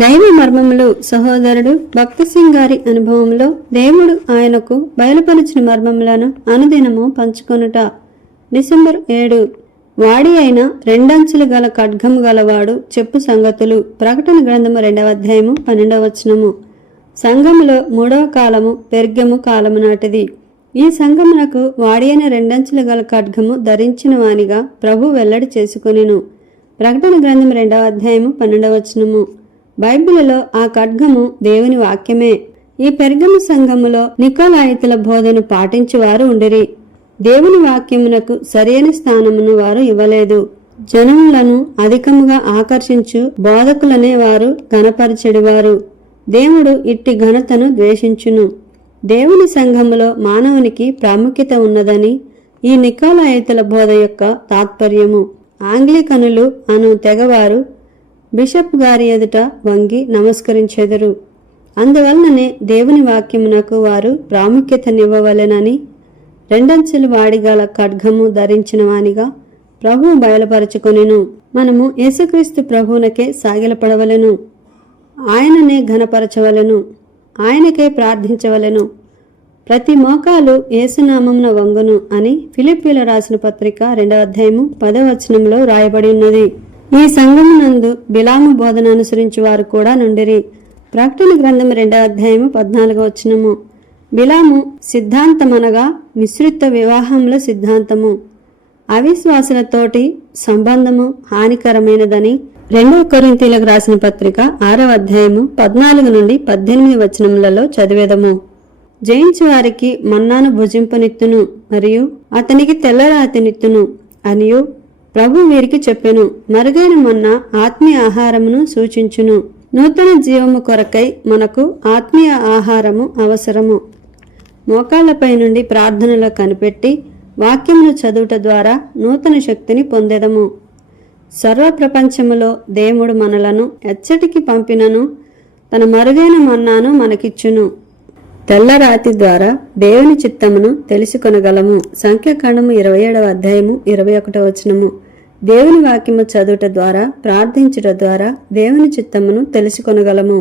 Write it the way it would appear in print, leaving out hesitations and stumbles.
దైవ మర్మములు సహోదరుడు భక్తి సింగ్ గారి అనుభవంలో దేవుడు ఆయనకు బయలుపరిచిన మర్మములను అనుదినము పంచుకొనుట. డిసెంబర్ 7. వాడి అయిన రెండంచులు గల ఖడ్గము గలవాడు చెప్పు సంగతులు. ప్రకటన గ్రంథము 2వ అధ్యాయము 12వ వచనము. సంఘములో 3వ కాలము పెర్గము కాలము నాటిది. ఈ సంఘమునకు వాడి అయిన రెండంచులు గల ఖడ్గము ధరించిన వానిగా ప్రభు వెల్లడి చేసుకొనెను. ప్రకటన గ్రంథం 2వ అధ్యాయము 12వ వచనము. బైబిలులో ఆ ఖడ్గము దేవుని వాక్యమే. ఈ పెర్గము సంఘములో నికోలాయితుల బోధను పాటించువారు ఉండిరి. దేవుని వాక్యమునకు సరైన స్థానమును వారు ఇవ్వలేదు. జనములను అధికముగా ఆకర్షించు బోధకులనే వారు ఘనపరచెడివారు. దేవుడు ఇట్టి ఘనతను ద్వేషించును. దేవుని సంఘములో మానవునికి ప్రాముఖ్యత ఉన్నదని ఈ నికోలాయితుల బోధ యొక్క తాత్పర్యము. ఆంగ్లికనులు అను తెగవారు బిషప్ గారి ఎదుట వంగి నమస్కరించెదరు. అందువలననే దేవుని వాక్యమునకు వారు ప్రాముఖ్యతనివ్వవలెనని రెండంచెలు వాడిగల ఖడ్గము ధరించిన వానిగా ప్రభు బయలుపరచుకొనెను. మనము యేసుక్రీస్తు ప్రభువునకే సాగిలపడవలెను. ఆయననే ఘనపరచవలెను. ఆయనకే ప్రార్థించవలెను. ప్రతి మోకాలు యేసునామమున వంగును అని ఫిలిప్పీల రాసిన పత్రిక 2వ అధ్యాయము 10వ వచనంలో రాయబడి ఉన్నది. ఈ సంఘమునందు బిలాము బోధన అనుసరించి వారు కూడా నుండిరి. ప్రకటన గ్రంథం 2వ అధ్యాయము 14వ వచనము. బిలాము సిద్ధాంతమనగా మిశ్రిత వివాహముల సిద్ధాంతము. అవిశ్వాసులతోటి సంబంధము హానికరమైనదని 2వ కొరింథీయులకు రాసిన పత్రిక 6వ అధ్యాయము 14 నుండి 18 వచనములలో చదివేదము. జయించు వారికి మన్నాను భుజింపనిత్తును మరియు అతనికి తెల్లరాతినిత్తును అనియు ప్రభు వీరికి చెప్పెను. మరుగైన మన్నా ఆత్మీయ ఆహారమును సూచించును. నూతన జీవము కొరకై మనకు ఆత్మీయ ఆహారము అవసరము. మోకాళ్లపై నుండి ప్రార్థనలో కనిపెట్టి వాక్యమును చదువుట ద్వారా నూతన శక్తిని పొందెదము. సర్వ ప్రపంచములో దేవుడు మనలను ఎచ్చటికి పంపినను తన మరుగైన మన్నాను మనకిచ్చును. తెల్లరాతి ద్వారా దేవుని చిత్తమును తెలుసుకొనగలము. సంఖ్యాకాండము 27వ అధ్యాయము 21వ వచనము. దేవుని వాక్యము చదువుట ద్వారా ప్రార్థించుట ద్వారా దేవుని చిత్తమును తెలుసుకొనగలము.